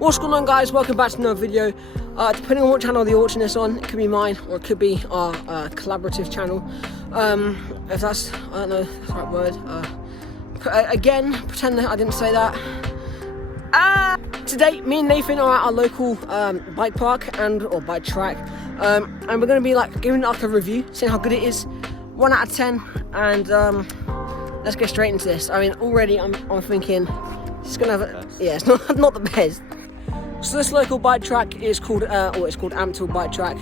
What's going on, guys? Welcome back to another video. Depending on what channel you're watching this on, it could be mine or it could be our collaborative channel. If that's, I don't know if that's the right word. Again, pretend that I didn't say that. Today, me and Nathan are at our local bike park or bike track, and we're going to be giving it a review, seeing how good it is, 1 out of 10, and let's get straight into this. I mean, already I'm thinking it's gonna have it's not the best. So this local bike track is called ampthill bike track.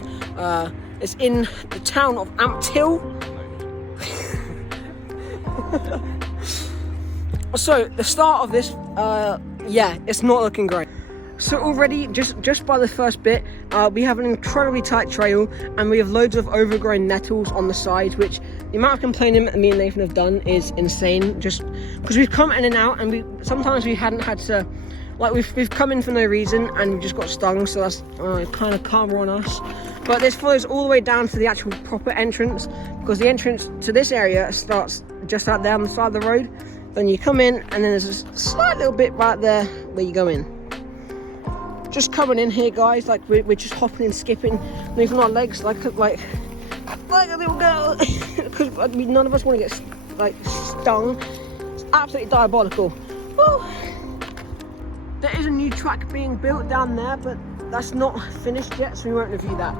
It's in the town of Ampthill. So the start of this, it's not looking great. So already, just by the first bit, we have an incredibly tight trail, and we have loads of overgrown nettles on the sides, which the amount of complaining that me and Nathan have done is insane. Just because we've come in and out, and sometimes we hadn't had to, we've come in for no reason, and we've just got stung. So that's kind of karma on us. But this follows all the way down to the actual proper entrance, because the entrance to this area starts just out there on the side of the road. Then you come in, and then there's a slight little bit right there where you go in. Just coming in here, guys, we're just hopping and skipping, moving our legs like a little girl, because none of us want to get stung. It's absolutely diabolical. Woo. There is a new track being built down there, but that's not finished yet, so we won't review that.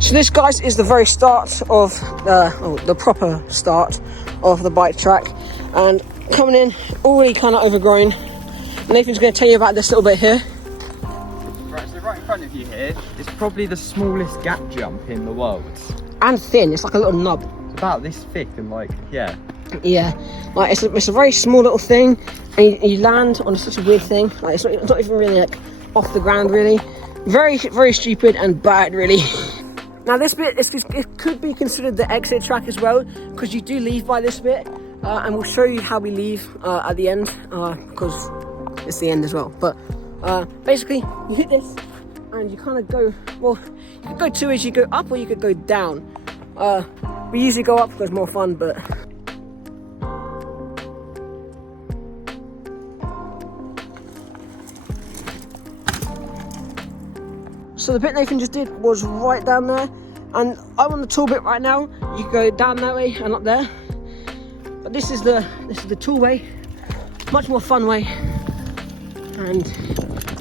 So this, guys, is the very start of the proper start of the bike track, and coming in already kind of overgrown. Nathan's going to tell you about this little bit here. Right in front of you here is probably the smallest gap jump in the world. And thin, it's like a little nub. It's about this thick and Yeah, it's a very small little thing, and you land on such a weird thing. It's not even really off the ground really. Very, very stupid and bad really. Now this bit, it could be considered the exit track as well, because you do leave by this bit, and we'll show you how we leave at the end, because it's the end as well. But basically, you hit this, and you kind of go, well, you could go two ways, you go up or you could go down. We usually go up because it's more fun, but... So the bit Nathan just did was right down there, and I'm on the tall bit right now. You can go down that way and up there. But this is the tall way, much more fun way, and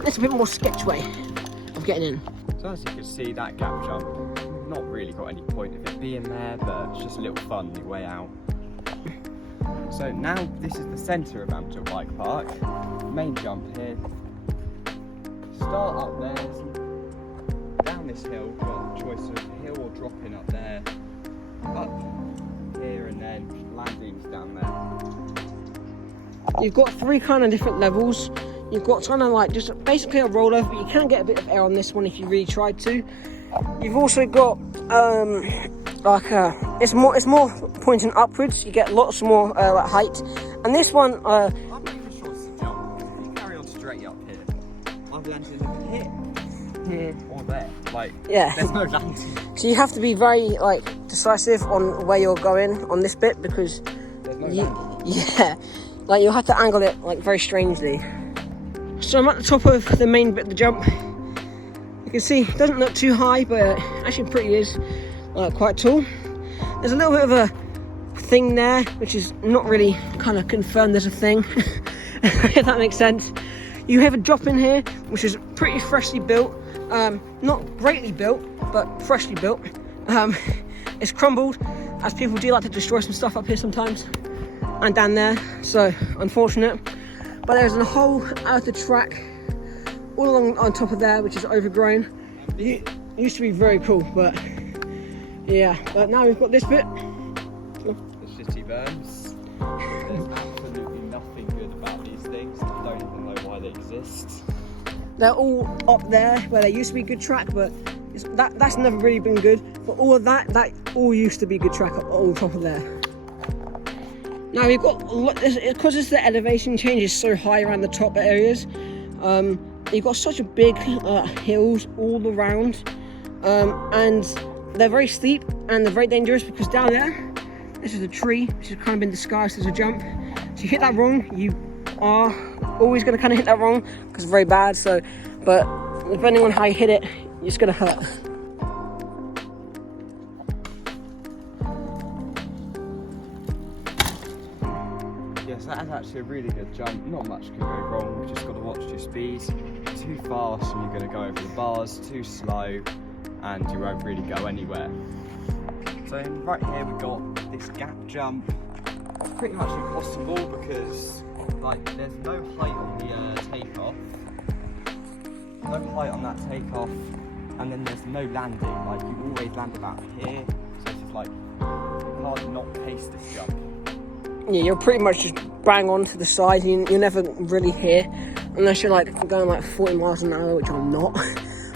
it's a bit more sketch way of getting in. So as you can see, that gap jump, not really got any point of it being there, but it's just a little fun on your way out. So now this is the centre of Ampthill Bike Park. Main jump here. Start up there, down this hill, got a choice of hill or dropping up there, up here, and then landings down there. You've got 3 kind of different levels. You've got kind of just basically a roller, but you can get a bit of air on this one if you really tried to. You've also got it's more pointing upwards. You get lots more height, and this one I'm not even sure it's a jump. If you carry on straight up here, I've landed here or there. There's no landing. So you have to be very decisive on where you're going on this bit, because there's no landing. You'll have to angle it very strangely. So I'm at the top of the main bit of the jump. You can see it doesn't look too high, but actually pretty is quite tall. There's a little bit of a thing there, which is not really kind of confirmed there's a thing, if that makes sense. You have a drop in here, which is pretty freshly built. Not greatly built, but freshly built. It's crumbled, as people do like to destroy some stuff up here sometimes, and down there, so unfortunate. But there's a whole out of the track all along on top of there, which is overgrown. It used to be very cool, but yeah. But now we've got this bit. The shitty berms. There's absolutely nothing good about these things. I don't even know why they exist. They're all up there where there used to be good track, but that's never really been good. But all of that all used to be good track up on top of there. Now we've got, because the elevation change is so high around the top areas, you've got such a big hills all around, and they're very steep and they're very dangerous, because down there, this is a tree which has kind of been disguised as a jump. So you hit that wrong, you are always going to kind of hit that wrong because it's very bad. So, but depending on how you hit it, it's going to hurt. Yes, that is actually a really good jump. Not much can go wrong. You've just got to watch your speeds. Too fast and you're going to go over the bars. Too slow and you won't really go anywhere. So right here we've got this gap jump. It's pretty much impossible because like there's no height on the takeoff. No height on that takeoff, and then there's no landing. Like you always land about here. So it's just like hard not pace this jump. Yeah, you're pretty much just bang on to the side. You're never really here unless you're like going like 40 miles an hour, which I'm not.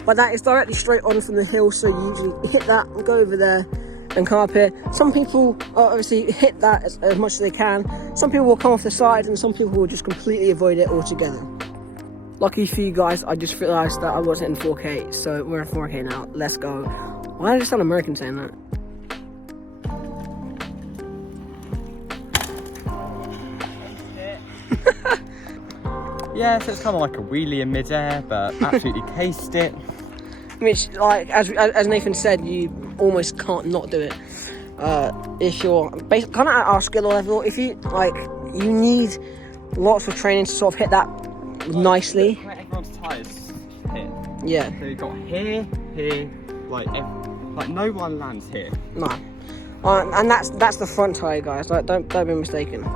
But that is directly straight on from the hill, so you usually hit that and go over there and come up here. Some people obviously hit that as much as they can. Some people will come off the side and some people will just completely avoid it altogether. Lucky for you guys, I just realised that I wasn't in 4K, so we're in 4K now. Let's go. Why did I sound American saying that? Yeah, so it's kind of like a wheelie in mid-air, but absolutely cased it. Which, like, as Nathan said, you almost can't not do it. If you're kind of at our skill level, if you, like, you need lots of training to sort of hit that nicely. Where everyone's tyres hit. Yeah. So you've got here, like no one lands here. No. And that's the front tyre, guys. Like, don't be mistaken.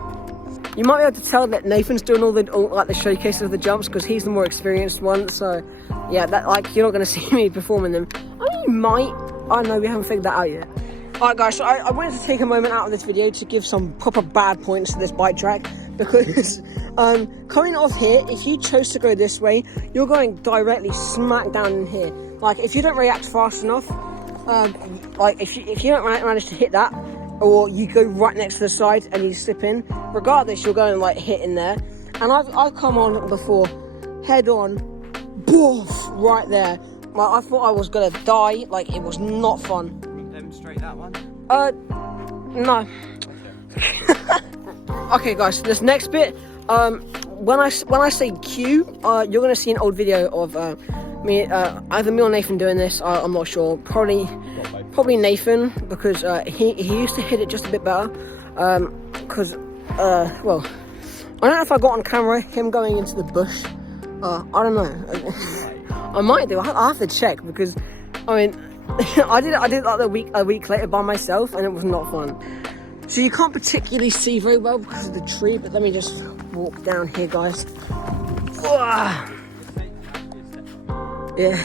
You might be able to tell that Nathan's doing all the showcases of the jumps because he's the more experienced one. So yeah, that like you're not going to see me performing them. I mean, you might. I don't know, we haven't figured that out yet. Alright guys, so I wanted to take a moment out of this video to give some proper bad points to this bike track because coming off here, if you chose to go this way, you're going directly smack down in here. Like if you don't react fast enough, like if you don't manage to hit that, or you go right next to the side and you slip in, regardless, you're going like hit in there. And I've come on before, head on, boof, right there. Like I thought I was gonna die. Like it was not fun. Demonstrate that one. No. Okay, guys. So this next bit, when I say cue, you're gonna see an old video of me, either me or Nathan doing this. I'm not sure. Probably Nathan because he used to hit it just a bit better. Because well, I don't know if I got on camera him going into the bush. I don't know. I might do. I'll have to check because I mean. I did it like a week later by myself and it was not fun. So you can't particularly see very well because of the tree, but let me just walk down here, guys. Yeah.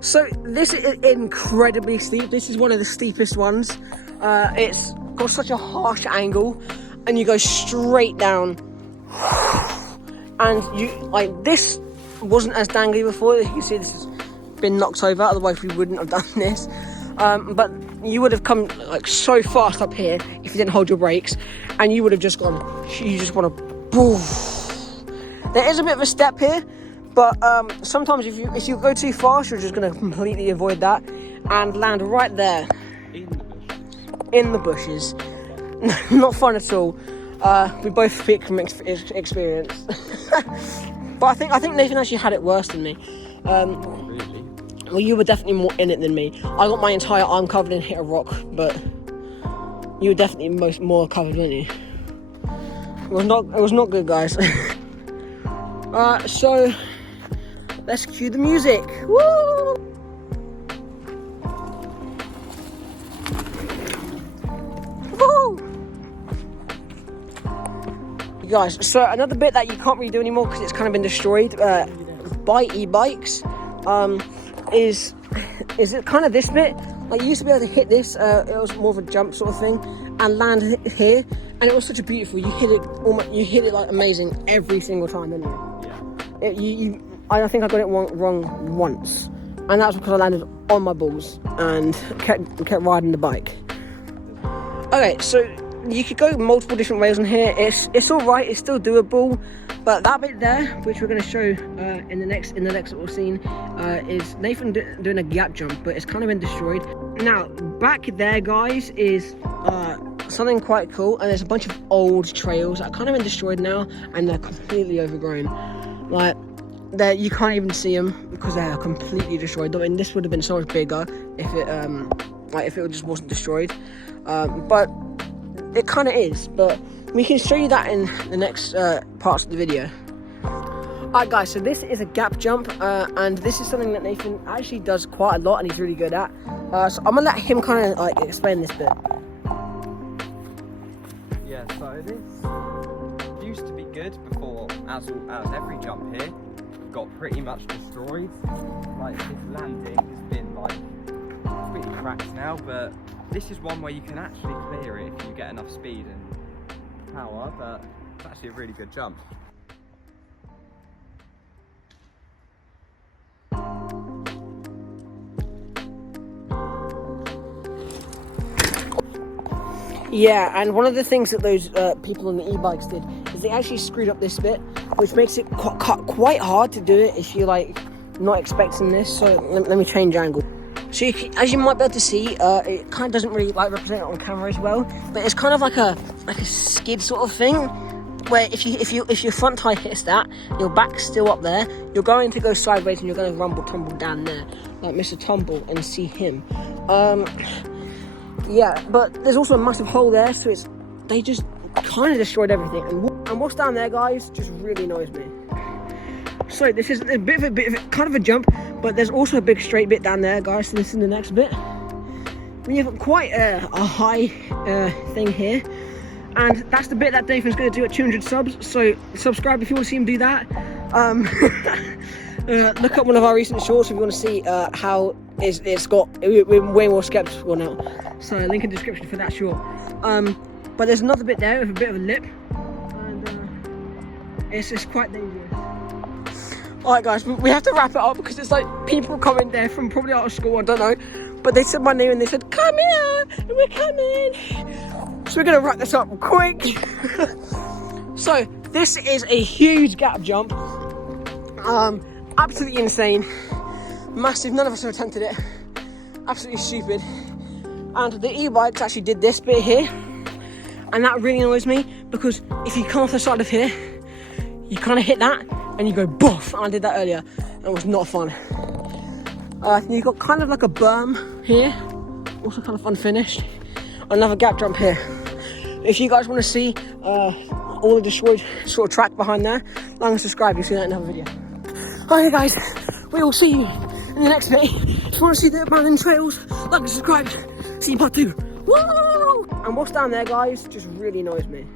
So this is incredibly steep. This is one of the steepest ones. It's got such a harsh angle and you go straight down. And you like this wasn't as dangly before. You can see this is been knocked over, otherwise we wouldn't have done this. But you would have come like so fast up here if you didn't hold your brakes, and you would have just gone. You just want to boof. There is a bit of a step here, but sometimes if you go too fast, you're just going to completely avoid that and land right there in the bushes. Not fun at all. We both speak from experience. But I think Nathan actually had it worse than me. Well, you were definitely more in it than me. I got my entire arm covered and hit a rock, but you were definitely more covered, weren't you? It was not good, guys. So let's cue the music. Woo! Woo! You guys, so another bit that you can't really do anymore because it's kind of been destroyed by e-bikes. Is it kind of this bit? Like you used to be able to hit this, it was more of a jump sort of thing, and land here, and it was such a beautiful. You hit it like amazing every single time, didn't you? Yeah. I think I got it wrong once, and that was because I landed on my balls and kept riding the bike. Okay, so you could go multiple different ways on here. It's all right. It's still doable. But that bit there, which we're going to show in the next little scene, is Nathan doing a gap jump, but it's kind of been destroyed. Now, back there, guys, is something quite cool, and there's a bunch of old trails that are kind of been destroyed now, and they're completely overgrown. Like, you can't even see them because they are completely destroyed. I mean, this would have been so much bigger if it just wasn't destroyed. But it kind of is. But we can show you that in the next parts of the video. Alright guys, so this is a gap jump, and this is something that Nathan actually does quite a lot and he's really good at. So I'm gonna let him kind of like explain this bit. Yeah, so this used to be good before, as every jump here got pretty much destroyed. Like, this landing has been like pretty cracked now, but this is one where you can actually clear it if you get enough speed and power, but it's actually a really good jump. Yeah, and one of the things that those people on the e-bikes did is they actually screwed up this bit, which makes it quite hard to do it if you're like not expecting this. So let me change angle. So as you might be able to see, it kind of doesn't really like represent it on camera as well, but it's kind of like a skid sort of thing, where if your front tire hits that, your back's still up there, you're going to go sideways and you're going to rumble tumble down there, like Mr. Tumble, and see him. Yeah, but there's also a massive hole there, so they just kind of destroyed everything. And what's down there, guys, just really annoys me. So this is a bit of kind of a jump, but there's also a big straight bit down there, guys. So this is the next bit. We have quite a high thing here, and that's the bit that Nathan's going to do at 200 subs. So subscribe if you want to see him do that. Look up one of our recent shorts if you want to see how we're way more skeptical now. So link in the description for that short. But there's another bit there with a bit of a lip, and it's quite dangerous. Alright guys, we have to wrap it up because it's like people coming there from probably out of school, I don't know, but they said my name and they said, "Come here," and we're coming. So we're gonna wrap this up quick. So this is a huge gap jump. Absolutely insane, massive. None of us have attempted it. Absolutely stupid. And the e-bikes actually did this bit here, and that really annoys me because if you come off the side of here, you kind of hit that and you go boof. I did that earlier and it was not fun. You've got kind of like a berm here, also kind of unfinished. Another gap jump here. If you guys want to see all the destroyed sort of track behind there, like and subscribe, you'll see that in another video. Alright guys, we will see you in the next video. If you want to see the abandoned trails, like and subscribe. See you part 2. Woo! And what's down there, guys, just really annoys me.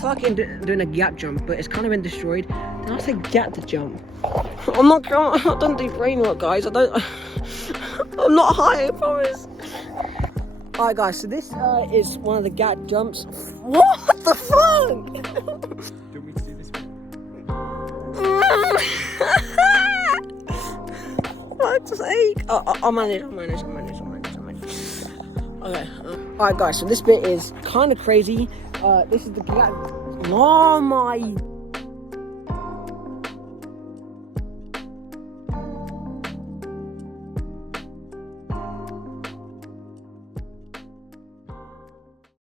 Fucking doing a gap jump, but it's kind of been destroyed. Did I say gap to jump? I don't do brain work, guys. I'm not high, I promise. Alright guys, so this is one of the gap jumps. What the fuck? Do we do this one? Fuck's sake. I'll manage. Okay. Alright guys, so this bit is kind of crazy. This is the gap. Oh my